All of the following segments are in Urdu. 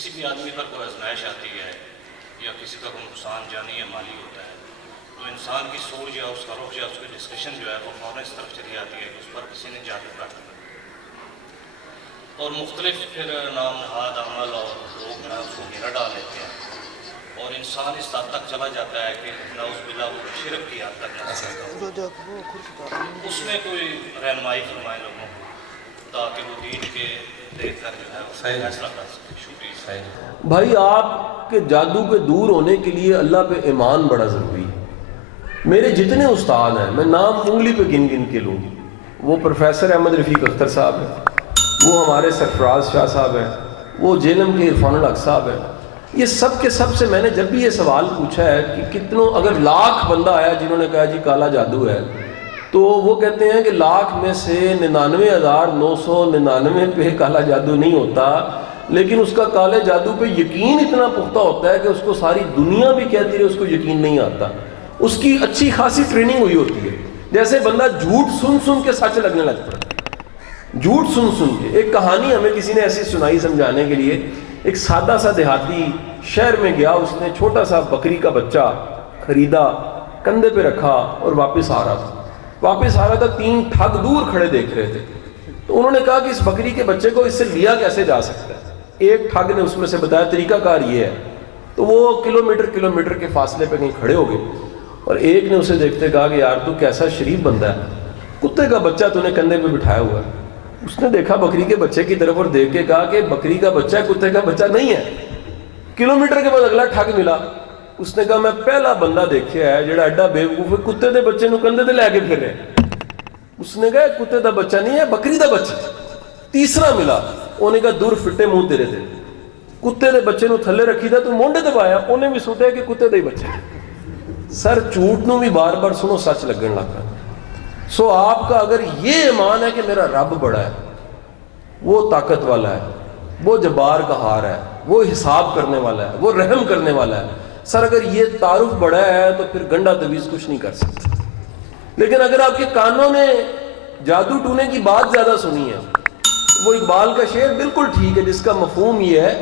کسی بھی آدمی پر کوئی آزمائش آتی ہے یا کسی کا کوئی نقصان جانی یا مالی ہوتا ہے تو انسان کی سوچ یا اس کا رخ یا اس کی ڈسکشن جو ہے وہ فوراً اس طرف چلی جاتی ہے کہ اس پر کسی نے جادو کر دیا اور مختلف پھر نام نہاد عمل اور لوگ جو ہے اس کو گھیرا ڈال لیتے ہیں اور انسان اس حد تک چلا جاتا ہے کہ نعوذ باللہ وہ شرک کی حد تک نہ اس میں کوئی رہنمائی فرمائے لوگوں کو تاکہ وہ دین کے دیکھ کر جو ہے فیصلہ کر سکے. شکریہ. بھائی آپ کے جادو کے دور ہونے کے لیے اللہ پہ ایمان بڑا ضروری ہے. میرے جتنے استاد ہیں میں نام انگلی پہ گن گن کے لوں، وہ پروفیسر احمد رفیق اختر صاحب ہیں، وہ ہمارے سرفراز شاہ صاحب ہیں، وہ جیلم کے عرفان الحق صاحب ہیں، یہ سب کے سب سے میں نے جب بھی یہ سوال پوچھا ہے کہ کتنوں اگر لاکھ بندہ آیا جنہوں نے کہا جی کالا جادو ہے تو وہ کہتے ہیں کہ لاکھ میں سے 99,999 پہ کالا جادو نہیں ہوتا، لیکن اس کا کالے جادو پہ یقین اتنا پختہ ہوتا ہے کہ اس کو ساری دنیا بھی کہتی ہے اس کو یقین نہیں آتا. اس کی اچھی خاصی ٹریننگ ہوئی ہوتی ہے. جیسے بندہ جھوٹ سن سن کے سچ لگنے لگتا ہے، جھوٹ سن سن کے. ایک کہانی ہمیں کسی نے ایسی سنائی سمجھانے کے لیے. ایک سادہ سا دیہاتی شہر میں گیا، اس نے چھوٹا سا بکری کا بچہ خریدا، کندھے پہ رکھا اور واپس آ رہا تھا. 3 ٹھگ دور کھڑے دیکھ رہے تھے. تو انہوں نے کہا کہ اس بکری کے بچے کو اس سے لیا کیسے جا سکتا ہے. ایک ٹھگ نے اس میں سے بتایا طریقہ کار یہ ہے. تو وہ کلومیٹر کے فاصلے پہ کہیں کھڑے ہو گئے اور ایک نے اسے دیکھتے کہا کہ یار تو کیسا شریف بندہ ہے، کتے کا بچہ تو نے کندھے پہ بٹھایا ہوا ہے. اس نے دیکھا بکری کے بچے کی طرف اور دیکھ کے کہا کہ بکری کا بچہ کتے کا بچہ نہیں ہے. کلومیٹر کے بعد اگلا ٹھگ ملا. اس نے کہا میں پہلا بندہ دیکھا ہے جڑا ایڈا بیوقوف ہے کتے دے بچے نو کندھے تے لے کے پھر رہے. اس نے کہا کتے دا بچہ نہیں ہے بکری دا بچہ. تیسرا ملا، انہیں کہا دور فٹے منہ تیرے تے، کتے دے بچے نو تھلے رکھی دا تو مونڈے تے پایا. انہیں بھی سوٹیا کہ کتے دے بچے. سر جھوٹ نو بھی بار بار سنو سچ لگن لگ پیا. سو آپ کا اگر یہ ایمان ہے کہ میرا رب بڑا ہے، وہ طاقت والا ہے، وہ جبار قہار ہے، وہ حساب کرنے والا ہے، وہ رحم کرنے والا ہے، سر اگر یہ تعارف بڑا ہے تو پھر گنڈا تویز کچھ نہیں کر سکتا. لیکن اگر آپ کے کانوں نے جادو ٹونے کی بات زیادہ سنی ہے، وہ اقبال کا شعر بالکل ٹھیک ہے جس کا مفہوم یہ ہے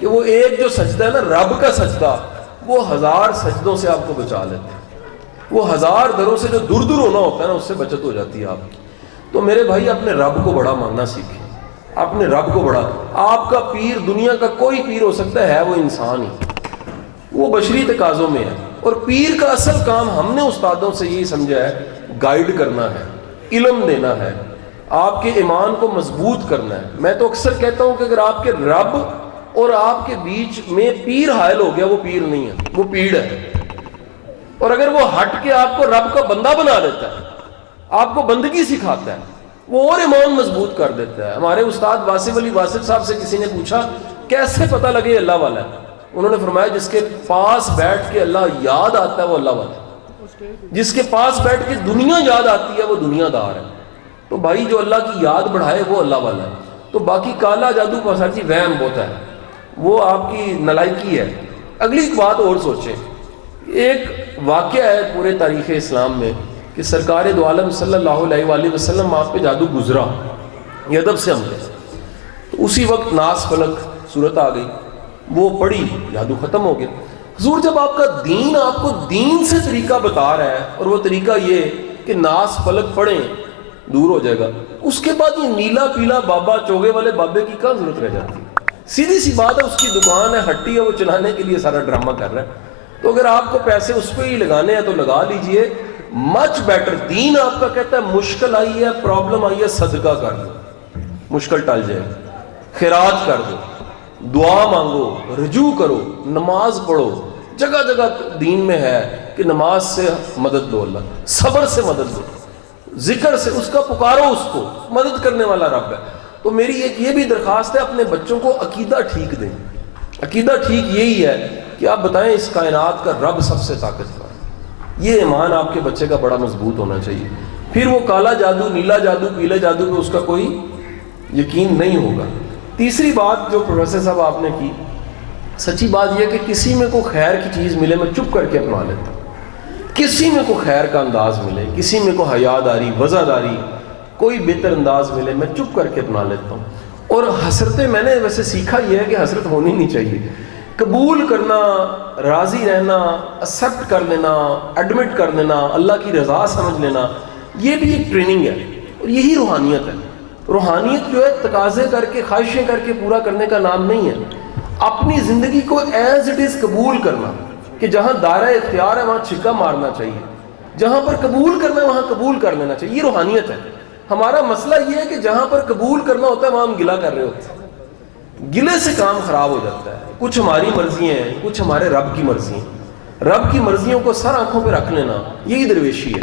کہ وہ ایک جو سجدہ ہے نا رب کا سجدہ، وہ 1000 سجدوں سے آپ کو بچا لیتے ہیں. وہ 1000 دروں سے جو دور دور ہونا ہوتا ہے نا اس سے بچت ہو جاتی ہے آپ کی. تو میرے بھائی اپنے رب کو بڑا ماننا سیکھیں، اپنے رب کو بڑا. آپ کا پیر دنیا کا کوئی پیر ہو سکتا ہے وہ انسان ہی، وہ بشری تقاضوں میں ہے. اور پیر کا اصل کام ہم نے استادوں سے یہی سمجھا ہے گائیڈ کرنا ہے، علم دینا ہے، آپ کے ایمان کو مضبوط کرنا ہے. میں تو اکثر کہتا ہوں کہ اگر آپ کے رب اور آپ کے بیچ میں پیر حائل ہو گیا وہ پیر نہیں ہے، وہ پیڑ ہے. اور اگر وہ ہٹ کے آپ کو رب کا بندہ بنا دیتا ہے، آپ کو بندگی سکھاتا ہے، وہ اور ایمان مضبوط کر دیتا ہے. ہمارے استاد واصف علی واصف صاحب سے کسی نے پوچھا کیسے پتہ لگے اللہ والا ہے؟ انہوں نے فرمایا جس کے پاس بیٹھ کے اللہ یاد آتا ہے وہ اللہ والا ہے، جس کے پاس بیٹھ کے دنیا یاد آتی ہے وہ دنیا دار ہے. تو بھائی جو اللہ کی یاد بڑھائے وہ اللہ والا ہے. تو باقی کالا جادو پسر جی وہم ہوتا ہے، وہ آپ کی نالائکی ہے. اگلی بات اور سوچیں، ایک واقعہ ہے پورے تاریخ اسلام میں کہ سرکار دو عالم صلی اللہ علیہ وآلہ وسلم آپ پہ جادو گزرا، یہ ادب سے ہم کہتے ہیں. تو اسی وقت ناس فلک صورت آ گئی، وہ پڑھی جادو ختم ہو گیا. حضور جب آپ کا دین آپ کو دین سے طریقہ بتا رہا ہے اور وہ طریقہ یہ کہ ناس فلک پڑھیں دور ہو جائے گا، اس کے بعد یہ نیلا پیلا بابا چوگے والے بابے کی کیا ضرورت رہ جاتی ہے؟ سیدھی سی بات ہے، اس کی دکان ہے، ہٹی ہے، وہ چلانے کے لیے سارا ڈرامہ کر رہا ہے. تو اگر آپ کو پیسے اس پہ ہی لگانے ہیں تو لگا لیجئے. مچ بیٹر دین آپ کا کہتا ہے مشکل آئی ہے، پرابلم آئی ہے، صدقہ کر دو، مشکل ٹل جائے گی. خیرات کر دو، دعا مانگو، رجوع کرو، نماز پڑھو. جگہ جگہ دین میں ہے کہ نماز سے مدد دو، اللہ صبر سے مدد دو، ذکر سے اس کا پکارو، اس کو مدد کرنے والا رب ہے. تو میری ایک یہ بھی درخواست ہے اپنے بچوں کو عقیدہ ٹھیک دیں. عقیدہ ٹھیک یہی ہے کہ آپ بتائیں اس کائنات کا رب سب سے طاقتور ہے. یہ ایمان آپ کے بچے کا بڑا مضبوط ہونا چاہیے. پھر وہ کالا جادو، نیلا جادو، پیلے جادو پہ اس کا کوئی یقین نہیں ہوگا. تیسری بات جو پروفیسر صاحب آپ نے کی، سچی بات یہ کہ کسی میں کوئی خیر کی چیز ملے میں چپ کر کے اپنا لیتا ہوں. کسی میں کوئی خیر کا انداز ملے، کسی میں کوئی حیا داری، وضع داری، کوئی بہتر انداز ملے میں چپ کر کے اپنا لیتا ہوں. اور حسرتیں میں نے ویسے سیکھا یہ ہے کہ حسرت ہونی نہیں چاہیے. قبول کرنا, راضی رہنا, ایکسیپٹ کر لینا, ایڈمٹ کر لینا, اللہ کی رضا سمجھ لینا, یہ بھی ایک ٹریننگ ہے, اور یہی روحانیت ہے. روحانیت جو ہے تقاضے کر کے, خواہشیں کر کے پورا کرنے کا نام نہیں ہے. اپنی زندگی کو ایز اٹ از قبول کرنا, کہ جہاں دائرہ اختیار ہے وہاں چھکا مارنا چاہیے, جہاں پر قبول کرنا ہے وہاں قبول کر لینا چاہیے. یہ روحانیت ہے. ہمارا مسئلہ یہ ہے کہ جہاں پر قبول کرنا ہوتا ہے وہاں ہم گلہ کر رہے ہوتے ہیں. گلے سے کام خراب ہو جاتا ہے. کچھ ہماری مرضیاں ہیں, کچھ ہمارے رب کی مرضی ہیں. رب کی مرضیوں کو سر آنکھوں پہ رکھ لینا یہی درویشی ہے.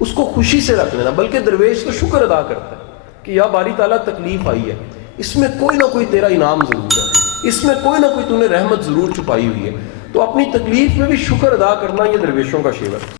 اس کو خوشی سے رکھ لینا, بلکہ درویش تو شکر ادا کرتا ہے کہ یا باری تعالیٰ تکلیف آئی ہے, اس میں کوئی نہ کوئی تیرا انعام ضرور ہے, اس میں کوئی نہ کوئی تو نے رحمت ضرور چھپائی ہوئی ہے. تو اپنی تکلیف میں بھی شکر ادا کرنا یہ درویشوں کا شیوا ہے.